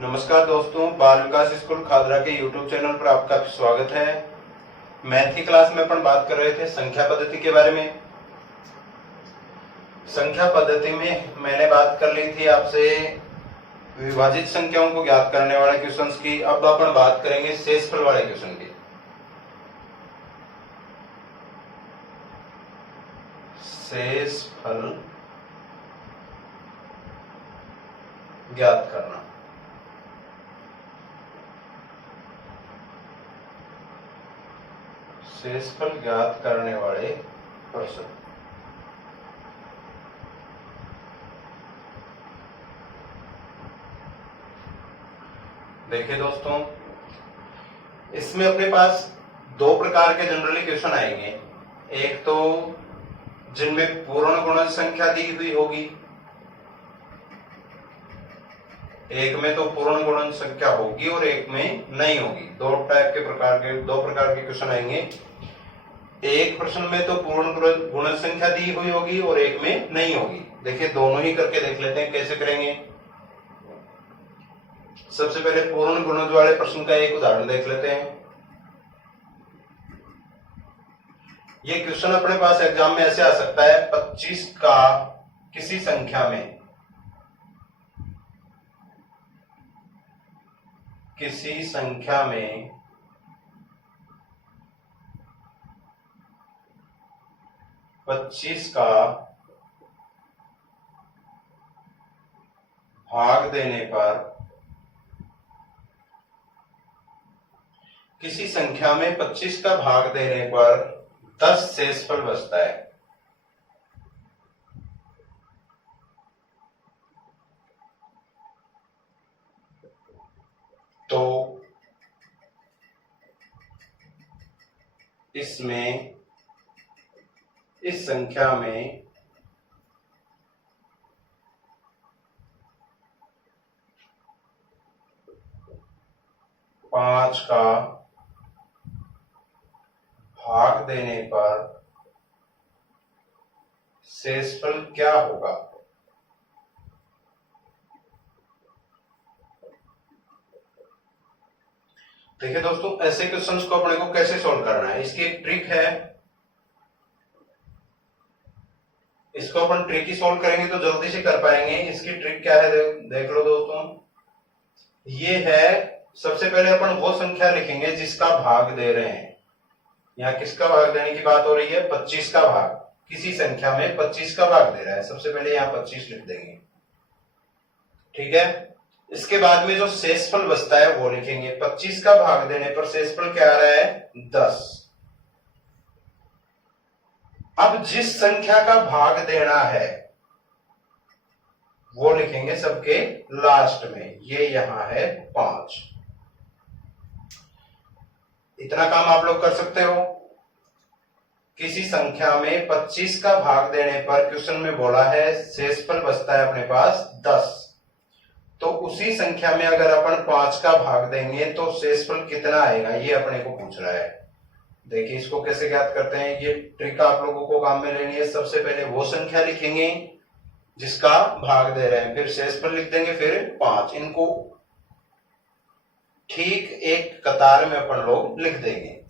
नमस्कार दोस्तों, बाल विकास स्कूल खादरा के यूट्यूब चैनल पर आपका स्वागत है। मैथ की क्लास में अपन बात कर रहे थे संख्या पद्धति के बारे में। संख्या पद्धति में मैंने बात कर ली थी आपसे विभाजित संख्याओं को ज्ञात करने वाले क्वेश्चंस की। अब अपन बात करेंगे शेषफल वाले क्वेश्चन की। शेषफल ज्ञात करना। शेषफल ज्ञात करने वाले प्रश्न। देखिए दोस्तों, इसमें अपने पास दो प्रकार के जनरली क्वेश्चन आएंगे। एक तो जिनमें पूर्ण गुणज संख्या दी हुई होगी, एक में तो पूर्ण गुणज संख्या होगी और एक में नहीं होगी। दो प्रकार के क्वेश्चन आएंगे। एक प्रश्न में तो पूर्ण गुणज संख्या दी हुई होगी और एक में नहीं होगी। देखिए दोनों ही करके देख लेते हैं कैसे करेंगे। सबसे पहले पूर्ण गुणज वाले प्रश्न का एक उदाहरण देख लेते हैं। ये क्वेश्चन अपने पास एग्जाम में ऐसे आ सकता है, 25 का किसी संख्या में पच्चीस का भाग देने पर किसी संख्या में 25 का भाग देने पर 10 शेषफल बचता है। तो इसमें इस संख्या में पांच का भाग देने पर शेषफल क्या होगा। देखिए दोस्तों, ऐसे क्वेश्चंस को अपने को कैसे सॉल्व करना है, इसकी एक ट्रिक है। इसको अपन ट्रिक सॉल्व करेंगे तो जल्दी से कर पाएंगे। इसकी ट्रिक क्या है, देख लो दोस्तों। ये है, सबसे पहले अपन वो संख्या लिखेंगे जिसका भाग दे रहे हैं। यहाँ किसका भाग देने की बात हो रही है, 25 का भाग। किसी संख्या में 25 का भाग दे रहा है, सबसे पहले यहाँ 25 लिख देंगे, ठीक है। इसके बाद में जो शेषफल बचता है वो लिखेंगे। 25 का भाग देने पर शेषफल क्या आ रहा है, 10। अब जिस संख्या का भाग देना है वो लिखेंगे सबके लास्ट में। ये यहां है 5। इतना काम आप लोग कर सकते हो। किसी संख्या में 25 का भाग देने पर क्वेश्चन में बोला है शेषफल बचता है अपने पास 10। तो उसी संख्या में अगर अपन 5 का भाग देंगे तो शेषफल कितना आएगा, ये अपने को पूछ रहा है। देखिए इसको कैसे ज्ञात करते हैं, ये ट्रिक आप लोगों को काम में लेनी है। सबसे पहले वो संख्या लिखेंगे जिसका भाग दे रहे हैं, फिर शेषफल लिख देंगे, फिर 5। इनको ठीक एक कतार में अपन लोग लिख देंगे।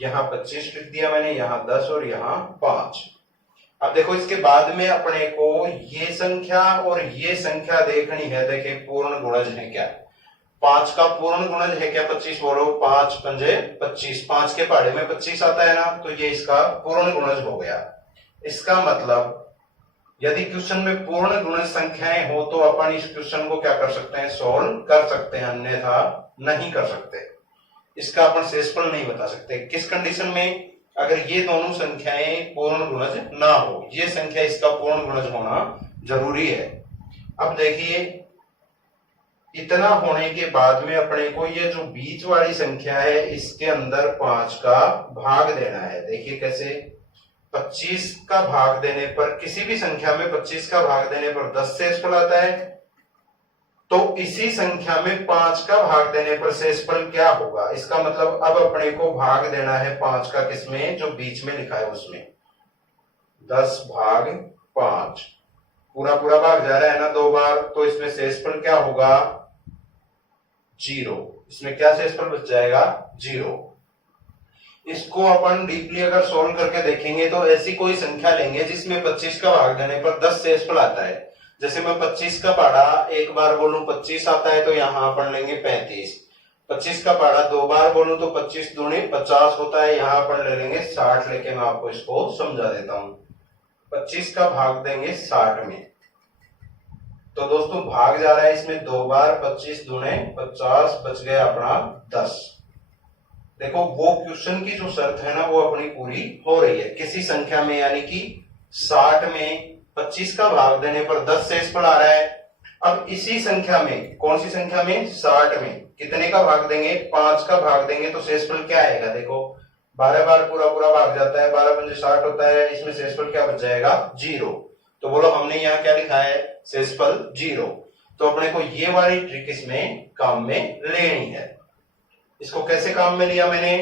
यहां 25 लिख दिया मैंने, यहां 10 और यहां 5। अब देखो इसके बाद में अपने को ये संख्या और ये संख्या देखनी है। देखिए पूर्ण गुणज है क्या, 5 का पूर्ण गुणज है क्या, 25। बोलो 5 पंजे 25, 5 के पहाड़े में 25 आता है ना, तो ये इसका पूर्ण गुणज हो गया। इसका मतलब यदि क्वेश्चन में पूर्ण गुणज संख्याएं हो तो अपन इस क्वेश्चन को क्या कर सकते हैं, सोल्व कर सकते हैं, अन्यथा नहीं कर सकते। इसका अपन शेषफल नहीं बता सकते। किस कंडीशन में, अगर ये दोनों संख्याएं पूर्ण गुणज ना हो, ये संख्या इसका पूर्ण गुणज होना जरूरी है। अब देखिए इतना होने के बाद में अपने को ये जो बीच वाली संख्या है इसके अंदर 5 का भाग देना है। देखिए कैसे, 25 का भाग देने पर, किसी भी संख्या में 25 का भाग देने पर 10 शेषफल आता है। तो इसी संख्या में 5 का भाग देने पर शेषफल क्या होगा। इसका मतलब अब अपने को भाग देना है 5 का, किसमें, जो बीच में लिखा है उसमें। 10 भाग 5 पूरा पूरा भाग जा रहा है ना 2 बार, तो इसमें शेषफल क्या होगा 0। इसमें क्या शेषफल बच जाएगा 0। इसको अपन डीपली अगर सोल्व करके देखेंगे तो ऐसी कोई संख्या लेंगे जिसमें 25 का भाग देने पर 10 शेषफल आता है। जैसे मैं 25 का पहाड़ा एक बार बोलूं 25 आता है, तो यहाँ अपन लेंगे 35। 25 का पहाड़ा 2 बार बोलूं तो 25 दूनी 50 होता है, यहाँ अपन ले लेंगे 60 लेके। मैं आपको इसको समझा देता हूं। 25 का भाग देंगे 60 में, तो दोस्तों भाग जा रहा है इसमें 2 बार, 25 दूने 50, बच गया अपना 10। देखो वो क्वेश्चन की जो शर्त है ना वो अपनी पूरी हो रही है किसी संख्या में, यानी कि 60 में 25 का भाग देने पर 10 शेषफल आ रहा है। अब इसी संख्या में, कौन सी संख्या में 60 में कितने का भाग देंगे 5 का भाग देंगे तो शेषफल क्या आएगा। देखो 12 बार पूरा पूरा भाग जाता है, 12 पंजे 60 होता है, इसमें शेषफल क्या बच जाएगा 0। तो बोलो हमने यहाँ क्या लिखा है शेषफल 0। तो अपने को ये वाली ट्रिक इसमें काम में लेनी है। इसको कैसे काम में लिया मैंने,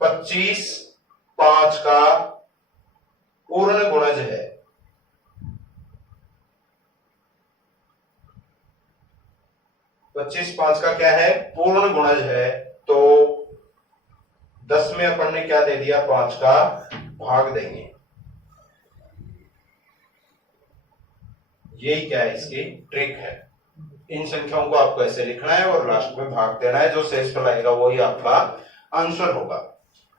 25 5 का पूर्ण गुणज है। पच्चीस 5 का क्या है पूर्ण गुणज है, तो 10 में अपन ने क्या दे दिया 5 का भाग देंगे। यही क्या है इसकी ट्रिक है। इन संख्याओं को आपको ऐसे लिखना है और लास्ट में भाग देना है, जो शेषफल आएगा वही आपका आंसर होगा।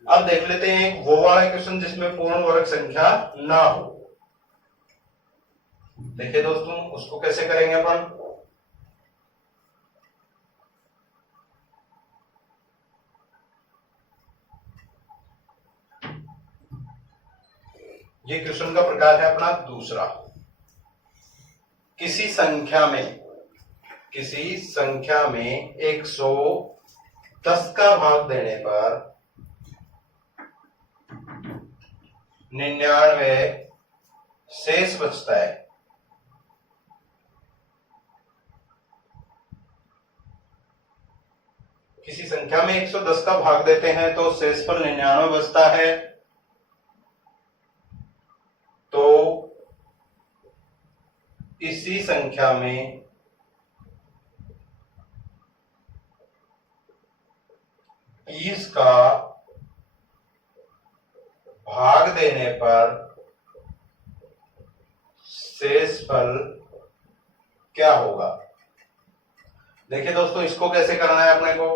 अब देख लेते हैं एक वो वाला क्वेश्चन जिसमें पूर्ण वर्ग संख्या ना हो। देखिए दोस्तों उसको कैसे करेंगे अपन। ये क्वेश्चन का प्रकार है अपना दूसरा। किसी संख्या में 110 का भाग देने पर 99 शेष बचता है। किसी संख्या में 110 का भाग देते हैं तो शेषफल 99 बचता है। तो इसी संख्या में 20 का भाग देने पर शेषफल क्या होगा। देखिए दोस्तों इसको कैसे करना है अपने को।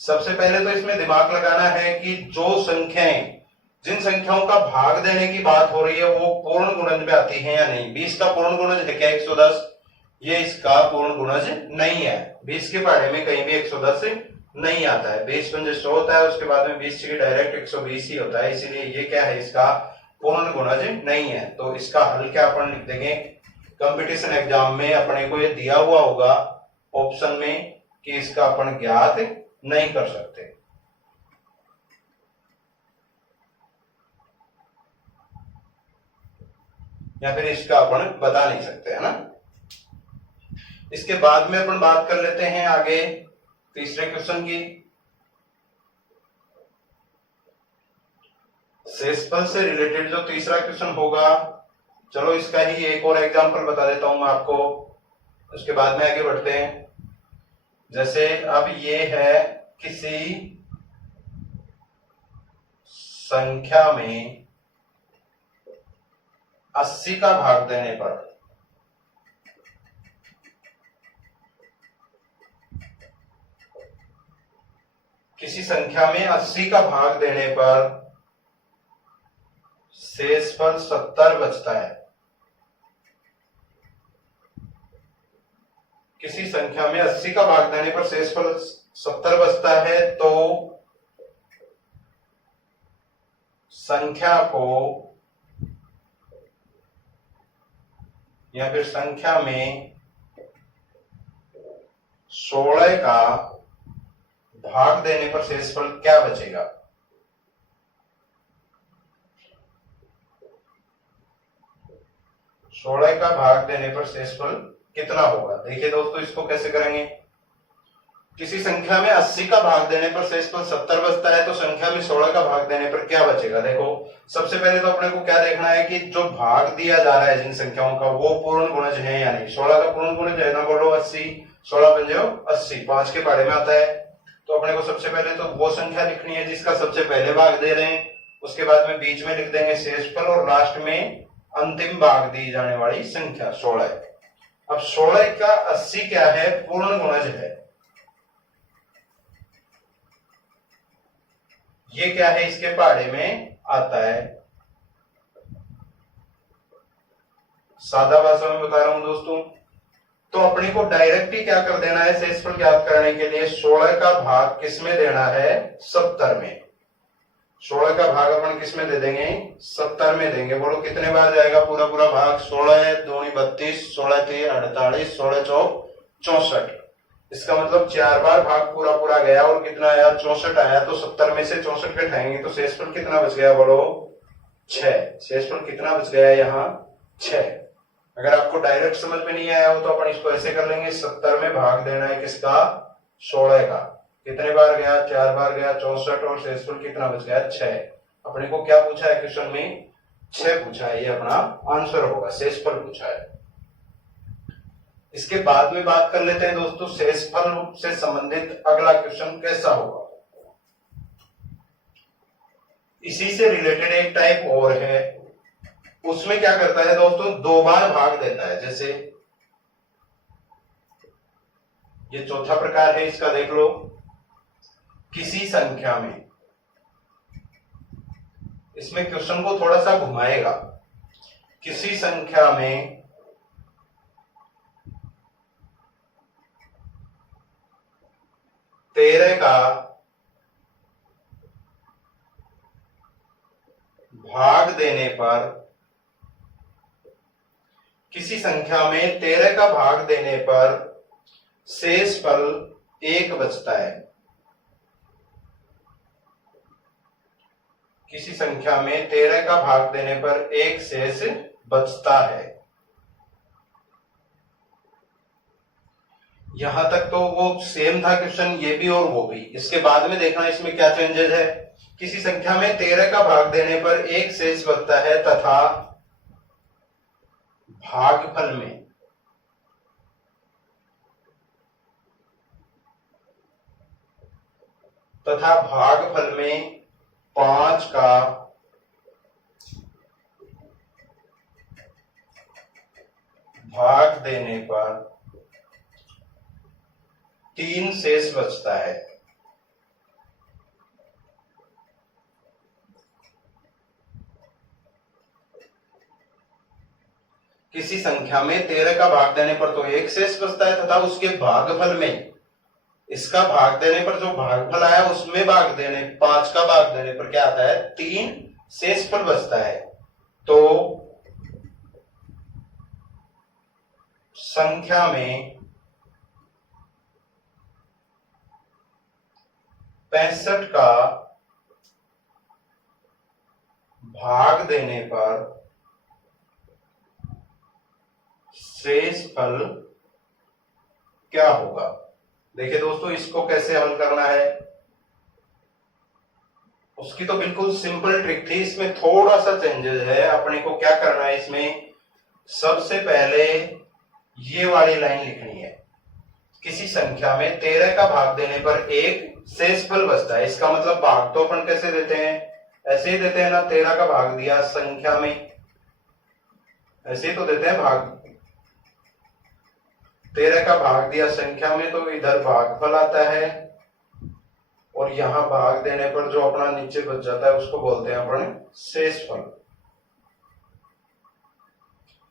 सबसे पहले तो इसमें दिमाग लगाना है कि जो संख्याएं, जिन संख्याओं का भाग देने की बात हो रही है वो पूर्ण गुणज में आती है या नहीं। 20 का पूर्ण गुणज है क्या 110, ये इसका पूर्ण गुणज नहीं है। 20 के पहाड़े में कहीं भी 110 नहीं आता है। 20 पंजे 100 होता है, उसके बाद में 20 से डायरेक्ट 120 ही होता है, इसीलिए ये क्या है इसका पूर्ण गुणज नहीं है। तो इसका हल क्या अपन लिख देंगे। कंपटीशन एग्जाम में अपने को ये दिया हुआ होगा ऑप्शन में कि इसका अपन ज्ञात नहीं कर सकते। या फिर इसका अपन बता नहीं सकते, है ना। इसके बाद में अपन बात कर लेते हैं आगे तीसरे क्वेश्चन की। शेषफल से रिलेटेड जो तीसरा क्वेश्चन होगा, चलो इसका ही एक और एग्जांपल बता देता हूं मैं आपको, उसके बाद में आगे बढ़ते हैं। जैसे अब ये है किसी संख्या में 80 का भाग देने पर किसी संख्या में 80 का भाग देने पर शेषफल 70 बचता है। किसी संख्या में 80 का भाग देने पर शेषफल 70 बचता है, तो संख्या को या फिर संख्या में 16 का भाग देने पर शेषफल क्या बचेगा। का भाग देने पर शेषफल कितना होगा। देखिए दोस्तों इसको कैसे करेंगे। किसी संख्या में 80 का भाग देने पर शेषफल 70 बचता है, तो संख्या में 16 का भाग देने पर क्या बचेगा। देखो सबसे पहले तो अपने को क्या देखना है कि जो भाग दिया जा रहा है जिन संख्याओं का वो पूर्ण गुणज है या नहीं। 16 का पूर्ण गुणज है ना, बोलो 80, 16 पंजे 80, 5 के पहाड़े में आता है। तो अपने को सबसे पहले तो वो संख्या लिखनी है जिसका सबसे पहले भाग दे रहे हैं, उसके बाद में बीच में लिख देंगे शेषफल और लास्ट में अंतिम भाग दी जाने वाली संख्या 16 है। अब 16 का 80 क्या है, पूर्ण गुणज है। ये क्या है, इसके पहाड़े में आता है। सादा भाषा में बता रहा हूं दोस्तों। तो अपने को डायरेक्ट ही क्या कर देना है, शेषफल ज्ञात करने के लिए 16 का भाग किसमें देना है, 70 में। 16 का भाग अपन किसमें दे देंगे, 70 में देंगे। बोलो कितने बार जाएगा पूरा पूरा भाग, 16 है 2 32, 16 3 48, 16 4 64। इसका मतलब 4 बार भाग पूरा पूरा गया और कितना आया, 64 आया। तो 70 में से 64 घटाएंगे तो शेषफल कितना बच गया, बोलो 6। शेषफल कितना बच गया यहाँ, 6। अगर आपको डायरेक्ट समझ में नहीं आया हो तो अपन इसको ऐसे कर लेंगे, 70 में भाग देना है किसका, 16 का। कितने बार गया, 4 बार गया, 64, और शेषफल कितना बच गया, 6। अपने को क्या पूछा है क्वेश्चन में, 6 पूछा है, ये अपना आंसर होगा, शेषफल पूछा है। इसके बाद में बात कर लेते हैं दोस्तों शेषफल से संबंधित अगला क्वेश्चन कैसा होगा। इसी से रिलेटेड एक टाइप और है, उसमें क्या करता है दोस्तों, 2 बार भाग देता है। जैसे ये चौथा प्रकार है इसका, देख लो। किसी संख्या में, इसमें क्वेश्चन को थोड़ा सा घुमाएगा। किसी संख्या में 13 का भाग देने पर, किसी संख्या में 13 का भाग देने पर शेषफल 1 बचता है। किसी संख्या में 13 का भाग देने पर 1 शेष बचता है। यहां तक तो वो सेम था क्वेश्चन, ये भी और वो भी। इसके बाद में देखना इसमें क्या चेंजेस है। किसी संख्या में 13 का भाग देने पर 1 शेष बचता है तथा भागफल में तथा भागफल में 5 का भाग देने पर 3 शेष बचता है। किसी संख्या में 13 का भाग देने पर तो 1 शेष बचता है तथा उसके भागफल में, इसका भाग देने पर जो भागफल आया उसमें भाग देने 5 का भाग देने पर क्या आता है, 3 शेषफल बचता है। तो संख्या में 65 का भाग देने पर शेषफल क्या होगा। देखिए दोस्तों, इसको कैसे हल करना है, उसकी तो बिल्कुल सिंपल ट्रिक थी, इसमें थोड़ा सा चेंजेस है। अपने को क्या करना है, इसमें सबसे पहले ये वाली लाइन लिखनी है। किसी संख्या में 13 का भाग देने पर 1 शेषफल बचता है। इसका मतलब भाग तो अपन कैसे देते हैं, ऐसे ही देते हैं ना। 13 का भाग दिया संख्या में, ऐसे ही तो देते हैं भाग। 13 का भाग दिया संख्या में तो इधर भागफल आता है, और यहां भाग देने पर जो अपना नीचे बच जाता है उसको बोलते हैं अपन शेषफल।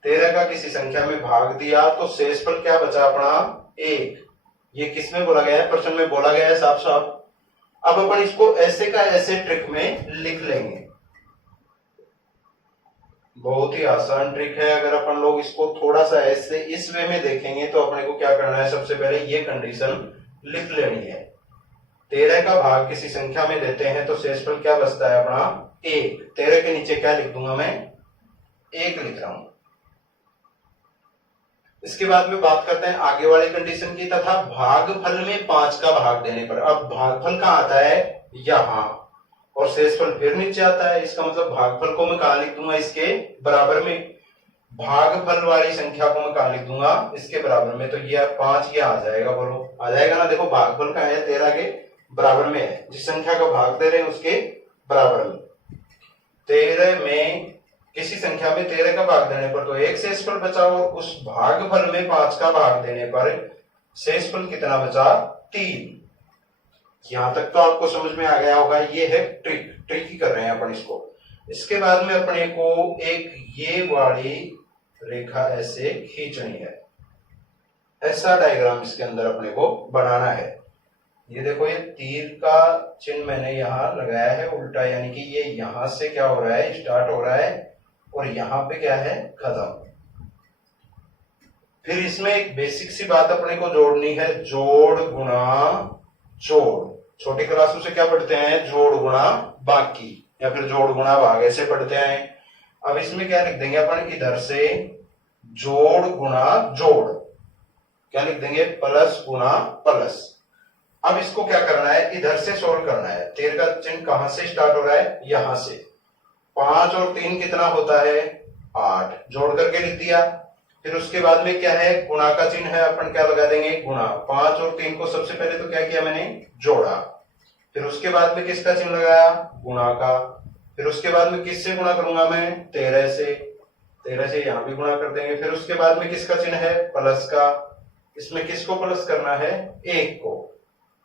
13 का किसी संख्या में भाग दिया तो शेषफल क्या बचा अपना, 1। ये किस में बोला गया है, प्रश्न में बोला गया है साफ साफ। अब अपन इसको ऐसे का ऐसे ट्रिक में लिख लेंगे। बहुत ही आसान ट्रिक है। अगर अपन लोग इसको थोड़ा सा ऐसे इस वे में देखेंगे तो अपने को क्या करना है, सबसे पहले ये कंडीशन लिख लेनी है। 13 का भाग किसी संख्या में देते हैं तो शेषफल क्या बचता है अपना, 1। 13 के नीचे क्या लिख दूंगा मैं, 1 लिख रहा हूं। इसके बाद में बात करते हैं आगे वाली कंडीशन की, तथा भागफल में 5 का भाग देने पर। अब भागफल कहाँ आता है, यहाँ, और शेषफल फिर नीचे आता है। इसका मतलब भागफल को मैं कहाँ लिख दूंगा, इसके बराबर में। भागफल वाली संख्या को मैं कहाँ लिख दूंगा, इसके बराबर में। तो ये 5 ये आ जाएगा, बोलो आ जाएगा ना। देखो भागफल का है 13 के बराबर में है, जिस संख्या का भाग दे रहे हैं उसके बराबर में। 13 में किसी संख्या में 13 का भाग देने पर तो एक शेषफल बचा, और उस भागफल में 5 का भाग देने पर शेषफल कितना बचा, 3। यहां तक तो आपको समझ में आ गया होगा। ये है ट्रिक ही कर रहे हैं अपन इसको। इसके बाद में अपने को एक ये वाली रेखा ऐसे खींचनी है, ऐसा डायग्राम इसके अंदर अपने को बनाना है। ये देखो, ये तीर का चिन्ह मैंने यहां लगाया है उल्टा, यानी कि ये यहां से क्या हो रहा है, स्टार्ट हो रहा है, और यहां पे क्या है, खत्म। फिर इसमें एक बेसिक सी बात अपने को जोड़नी है, जोड़ गुणा जोड़। छोटी क्लासों से क्या पढ़ते हैं, जोड़ गुणा बाकी, या फिर जोड़ गुणा भाग, ऐसे पढ़ते हैं। अब इसमें क्या लिख देंगे अपन, इधर से जोड़ गुणा जोड़, क्या लिख देंगे, प्लस गुणा प्लस। अब इसको क्या करना है, इधर से सोल्व करना है। 13 का चिन्ह कहां से स्टार्ट हो रहा है, यहां से। 5 और 3 कितना होता है, 8, जोड़ करके लिख दिया। फिर उसके बाद में क्या है, गुणा का चिन्ह है, अपन क्या लगा देंगे, गुणा। 5 और 3 को सबसे पहले तो क्या किया मैंने, जोड़ा। फिर उसके बाद में किसका चिन्ह लगाया, गुणा का। फिर उसके बाद में किससे गुणा करूंगा मैं, 13 से। 13 से यहां भी गुणा कर देंगे। फिर उसके बाद में किसका चिन्ह है, प्लस का। इसमें किसको प्लस करना है, 1 को।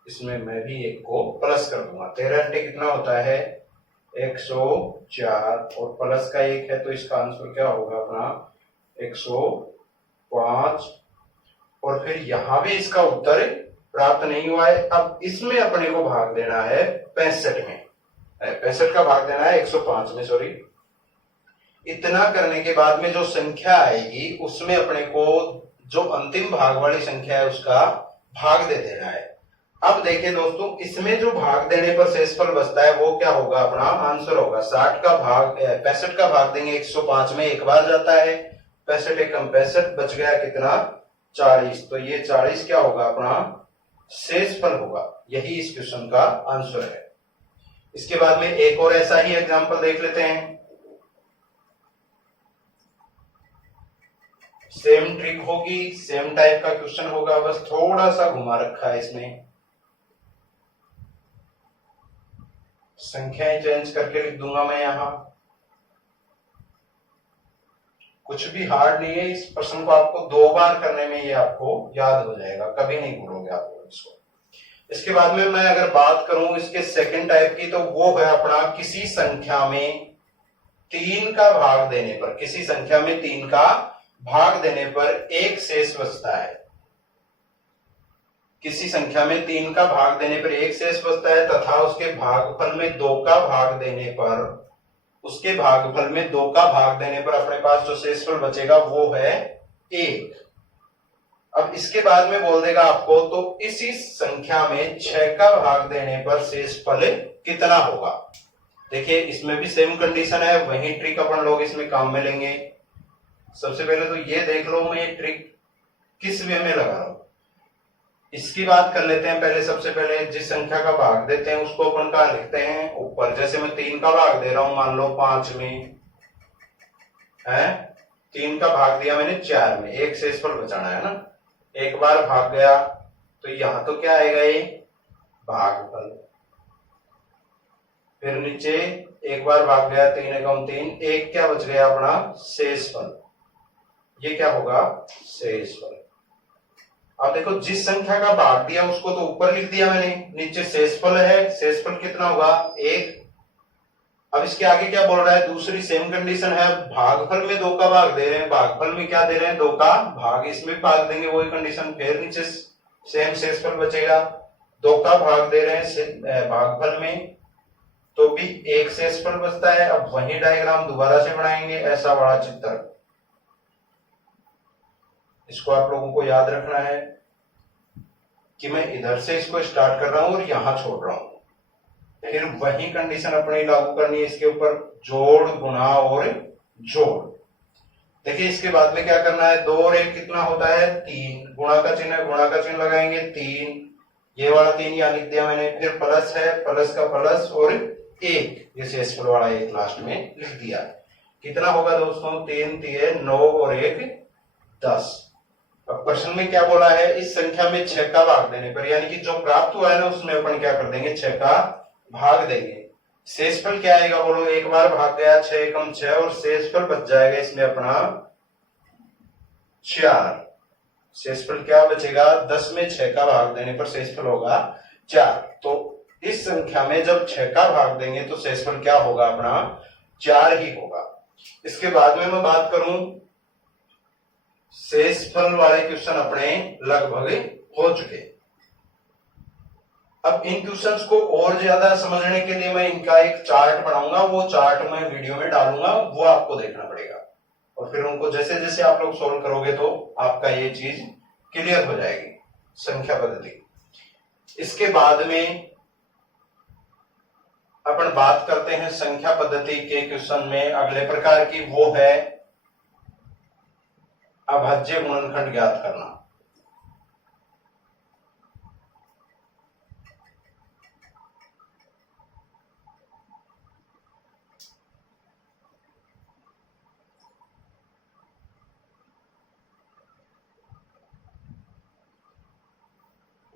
इसमें मैं भी 1 को प्लस कर दूंगा। 13 अंटे कितना होता है, 104, और प्लस का 1 है, तो इसका आंसर क्या होगा अपना, 105। और फिर यहां भी इसका उत्तर प्राप्त नहीं हुआ है। अब इसमें अपने को भाग देना है 65 में, 65 का भाग देना है 105 में, सॉरी। इतना करने के बाद में जो संख्या आएगी उसमें अपने को जो अंतिम भाग वाली संख्या है उसका भाग दे देना है। अब देखिए दोस्तों, इसमें जो भाग देने पर शेषफल बचता है वो क्या होगा, अपना आंसर होगा 60 का भाग 65 का भाग देंगे 105 में, एक बार जाता है। 65 एकम 65, बच गया कितना, 40। तो ये 40 क्या होगा, अपना शेषफल होगा। यही इस क्वेश्चन का आंसर है। इसके बाद में एक और ऐसा ही एग्जांपल देख लेते हैं। सेम ट्रिक होगी, सेम टाइप का क्वेश्चन होगा, बस थोड़ा सा घुमा रखा है इसमें। संख्याएं चेंज करके लिख दूंगा मैं यहां। कुछ भी हार्ड नहीं है। इस प्रश्न को आपको 2 बार करने में ये आपको याद हो जाएगा, कभी नहीं भूलोगे आप इसको। इसके बाद में मैं अगर बात करूं इसके सेकंड टाइप की, तो वो है अपना किसी संख्या में 3 का भाग देने पर, किसी संख्या में 3 का भाग देने पर एक शेष बचता है। किसी संख्या में 3 का भाग देने पर एक शेष बचता है, तथा उसके भागफल में 2 का भाग देने पर, उसके भागफल में 2 का भाग देने पर अपने पास जो शेषफल बचेगा वो है 1। अब इसके बाद में बोल देगा आपको, तो इसी संख्या में 6 का भाग देने पर शेषफल कितना होगा। देखिए इसमें भी सेम कंडीशन है, वही ट्रिक अपन लोग इसमें काम में लेंगे। सबसे पहले तो ये देख लो मैं ये ट्रिक किस वे में लगा रहा हूं, इसकी बात कर लेते हैं। पहले सबसे पहले जिस संख्या का भाग देते हैं उसको अपन कहां लिखते हैं, ऊपर। जैसे मैं 3 का भाग दे रहा हूं, मान लो 5 में है, 3 का भाग दिया मैंने 4 में, एक शेषफल बचाना है ना। एक बार भाग गया तो यहां तो क्या आएगा, ये भागफल। फिर नीचे एक बार भाग गया, 3 एकम 3, एक क्या बच गया अपना, शेषफल। ये क्या होगा, शेषफल। अब देखो जिस संख्या का भाग दिया उसको तो ऊपर लिख दिया मैंने, नीचे शेषफल है, शेषफल कितना होगा, 1। अब इसके आगे क्या बोल रहा है, दूसरी सेम कंडीशन है, भागफल में 2 का भाग दे रहे हैं, भागफल में क्या दे रहे हैं, 2 का भाग, इसमें भाग देंगे वही कंडीशन। फिर नीचे सेम शेषफल बचेगा, 2 का भाग दे रहे हैं भागफल में, तो भी एक शेषफल बचता है। अब वही डायग्राम दोबारा से बनाएंगे, ऐसा बड़ा चित्र। इसको आप लोगों को याद रखना है कि मैं इधर से इसको स्टार्ट कर रहा हूं और यहां छोड़ रहा हूं। फिर वही कंडीशन अपने लागू करनी है इसके ऊपर, जोड़ गुणा और जोड़। देखिए इसके बाद में क्या करना है, 2 और 1 कितना होता है 3, गुणा का चिन्ह है, गुणा का चिन्ह लगाएंगे 3, ये वाला 3 यहाँ लिख दिया मैंने, फिर प्लस है, प्लस का प्लस और 1, ये शेषफल वाला 1 लास्ट में लिख दिया। कितना होगा दोस्तों, 3 3 9 और 1 10। अब प्रश्न में क्या बोला है, इस संख्या में 6 का भाग देने पर, यानी कि जो प्राप्त हुआ है ना उसमें अपन क्या कर देंगे, 6 का भाग देंगे। शेषफल क्या आएगा बोलो, एक बार भाग गया 6 एकम 6 और शेषफल बच जाएगा इसमें अपना 4। शेषफल क्या बचेगा, 10 में 6 का भाग देने पर शेषफल होगा 4। तो इस संख्या में जब 6 का भाग देंगे तो शेषफल क्या होगा अपना 4 ही होगा। इसके बाद में मैं बात करूं, शेषफल वाले क्वेश्चन अपने लगभग हो चुके। अब इन क्वेश्चंस को और ज्यादा समझने के लिए मैं इनका एक चार्ट बनाऊंगा, वो चार्ट मैं वीडियो में डालूंगा, वो आपको देखना पड़ेगा और फिर उनको जैसे जैसे आप लोग सोल्व करोगे तो आपका ये चीज क्लियर हो जाएगी, संख्या पद्धति। इसके बाद में अपन बात करते हैं संख्या पद्धति के क्वेश्चन में अगले प्रकार की, वो है अभाज्य गुणनखंड ज्ञात करना।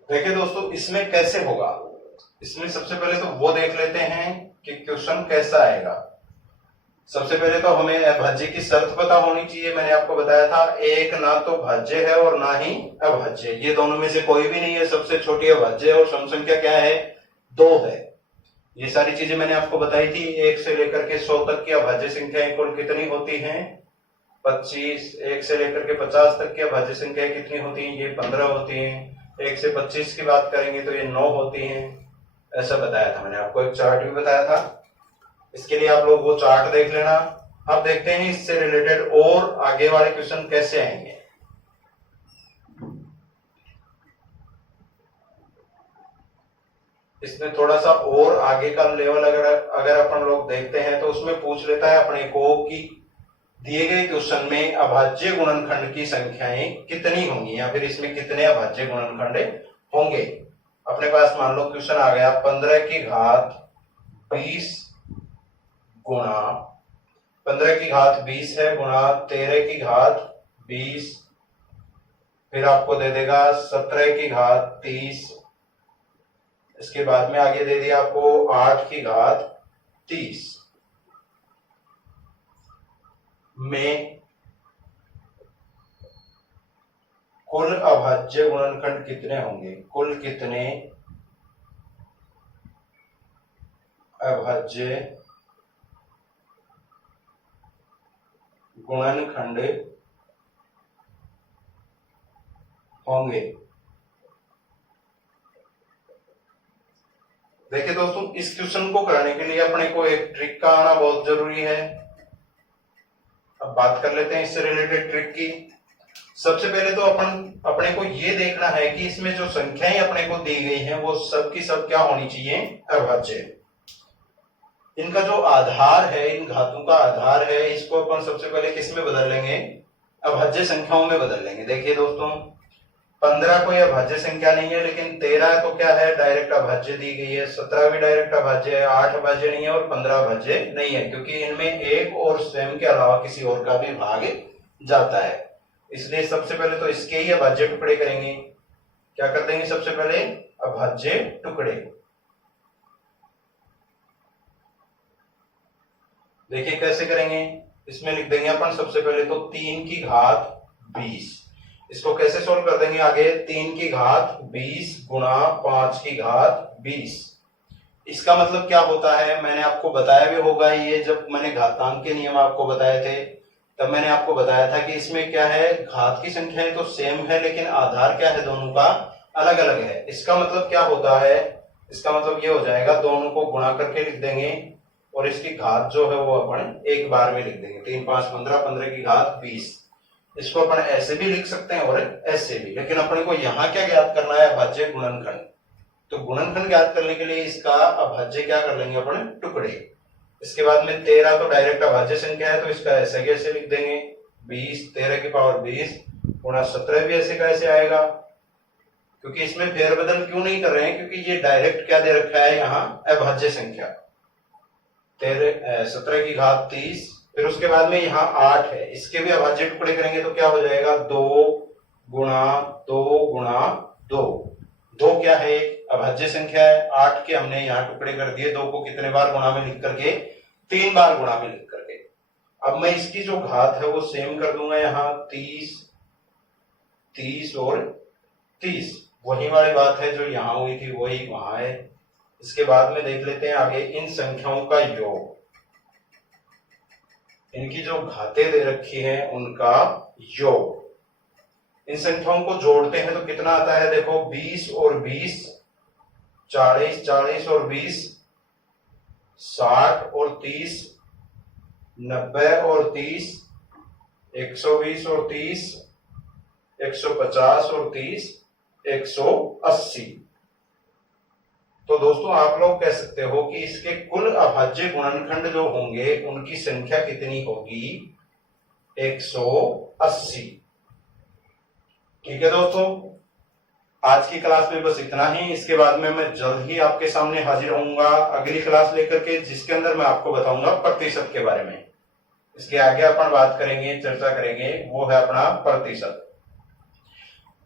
देखिए दोस्तों इसमें कैसे होगा, इसमें सबसे पहले तो वो देख लेते हैं कि क्वेश्चन कैसा आएगा। सबसे पहले तो हमें अभाज्य की शर्त पता होनी चाहिए। मैंने आपको बताया था एक ना तो भाज्य है और ना ही अभाज्य, ये दोनों में से कोई भी नहीं है। सबसे छोटी अभाज्य और सम संख्या क्या है, 2 है। ये सारी चीजें मैंने आपको बताई थी। 1 से लेकर के 100 तक की अभाज्य संख्याएं कुल कितनी होती हैं, 25। 1 से लेकर के 50 तक की अभाज्य संख्याएं कितनी होती हैं, ये 15 होती हैं। 1 से 25 की बात करेंगे तो ये 9 होती हैं। ऐसा बताया था मैंने आपको, एक चार्ट भी बताया था। इसके लिए आप लोग वो चार्ट देख लेना। अब देखते हैं इससे रिलेटेड और आगे वाले क्वेश्चन कैसे आएंगे। इसमें थोड़ा सा और आगे का लेवल अगर अपन लोग देखते हैं तो उसमें पूछ लेता है अपने को कि दिए गए क्वेश्चन में अभाज्य गुणनखंड की संख्याएं कितनी होंगी या फिर इसमें कितने अभाज्य गुणनखंड होंगे। अपने पास मान लो क्वेश्चन आ गया 15 की घात 20 गुणा 15 की घात 20 है गुणा 13 की घात 20, फिर आपको दे देगा 17 की घात 30, इसके बाद में आगे दे दिया आपको 8 की घात 30 में कुल अभाज्य गुणनखंड कितने होंगे, कुल कितने अभाज्य गुणनखंड होंगे। देखिए दोस्तों इस क्वेश्चन को कराने के लिए अपने को एक ट्रिक का आना बहुत जरूरी है। अब बात कर लेते हैं इससे रिलेटेड ट्रिक की। सबसे पहले तो अपने को ये देखना है कि इसमें जो संख्याएं अपने को दी गई हैं वो सब की सब क्या होनी चाहिए, अभाज्य। इनका जो आधार है, इन घातों का आधार है, इसको अपन सबसे पहले किस में बदल लेंगे, अभाज्य संख्याओं में बदल लेंगे। देखिए दोस्तों 15 कोई अभाज्य संख्या नहीं है, लेकिन 13 तो क्या है, डायरेक्ट अभाज्य दी गई है। 17 भी डायरेक्ट अभाज्य है, 8 अभाज्य नहीं है और 15 अभाज्य नहीं है, क्योंकि इनमें एक और स्वयं के अलावा किसी और का भी भाग जाता है। इसलिए सबसे पहले तो इसके ही अभाज्य टुकड़े करेंगे। क्या कर देंगे, सबसे पहले अभाज्य टुकड़े। देखिए कैसे करेंगे, इसमें लिख देंगे अपन सबसे पहले तो 3 की घात 20। इसको कैसे सोल्व कर देंगे आगे, 3 की घात 20 गुणा 5 की घात 20। इसका मतलब क्या होता है, मैंने आपको बताया भी होगा, ये जब मैंने घातांक के नियम आपको बताए थे तब मैंने आपको बताया था कि इसमें क्या है, घात की संख्याएं तो सेम है लेकिन आधार क्या है, दोनों का अलग अलग है। इसका मतलब क्या होता है, इसका मतलब ये हो जाएगा दोनों को गुणा करके लिख देंगे और इसकी घात जो है वो अपन एक बार में लिख देंगे। 3 5 15, 15 की घात 20। इसको अपन ऐसे भी लिख सकते हैं और ऐसे भी, लेकिन अपन को यहाँ क्या ज्ञात करना है, अभाज्य गुणनखंड। तो गुणनखंड ज्ञात करने के लिए इसका अभाज्य क्या कर लेंगे अपन, टुकड़े। इसके बाद में 13 तो डायरेक्ट अभाज्य संख्या है तो इसका ऐसे कैसे लिख देंगे, 20, 13 की पावर 20 गुणा 17 भी ऐसे कैसे आएगा, क्योंकि इसमें फेरबदल क्यों नहीं कर रहे हैं, क्योंकि ये डायरेक्ट क्या दे रखा है यहाँ, अभाज्य संख्या। 17 की घात 30, फिर उसके बाद में यहाँ 8 है, इसके भी अभाज्य टुकड़े करेंगे तो क्या हो जाएगा, 2 गुणा 2 गुणा 2। 2 क्या है, अभाज्य संख्या है, 8 के हमने यहाँ टुकड़े कर दिए, 2 को कितने बार गुणा में लिख करके, 3 बार गुणा में लिख करके। अब मैं इसकी जो घात है वो सेम कर दूंगा, यहाँ 30, 30 और 30, वही वाली बात है जो यहाँ हुई थी वही वहां है। इसके बाद में देख लेते हैं आगे इन संख्याओं का योग, इनकी जो घातें दे रखी है उनका योग। इन संख्याओं को जोड़ते हैं तो कितना आता है, देखो 20 और 20 40, 40 और 20 60 और 30 90 और 30 120 और 30 150 और 30 180। तो दोस्तों आप लोग कह सकते हो कि इसके कुल अभाज्य गुणनखंड जो होंगे उनकी संख्या कितनी होगी, 180। ठीक है दोस्तों, आज की क्लास में बस इतना ही। इसके बाद में मैं जल्द ही आपके सामने हाजिर होऊंगा अगली क्लास लेकर के, जिसके अंदर मैं आपको बताऊंगा प्रतिशत के बारे में। इसके आगे अपन बात करेंगे, चर्चा करेंगे, वो है अपना प्रतिशत।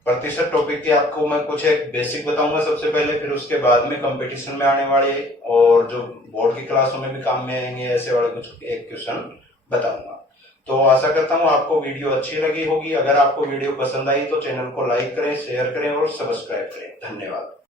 प्रतिशत टॉपिक की आपको मैं कुछ एक बेसिक बताऊंगा सबसे पहले, फिर उसके बाद में कंपटीशन में आने वाले और जो बोर्ड की क्लासों में भी काम में आएंगे ऐसे वाले कुछ एक क्वेश्चन बताऊंगा। तो आशा करता हूं आपको वीडियो अच्छी लगी होगी। अगर आपको वीडियो पसंद आई तो चैनल को लाइक करें, शेयर करें और सब्सक्राइब करें। धन्यवाद।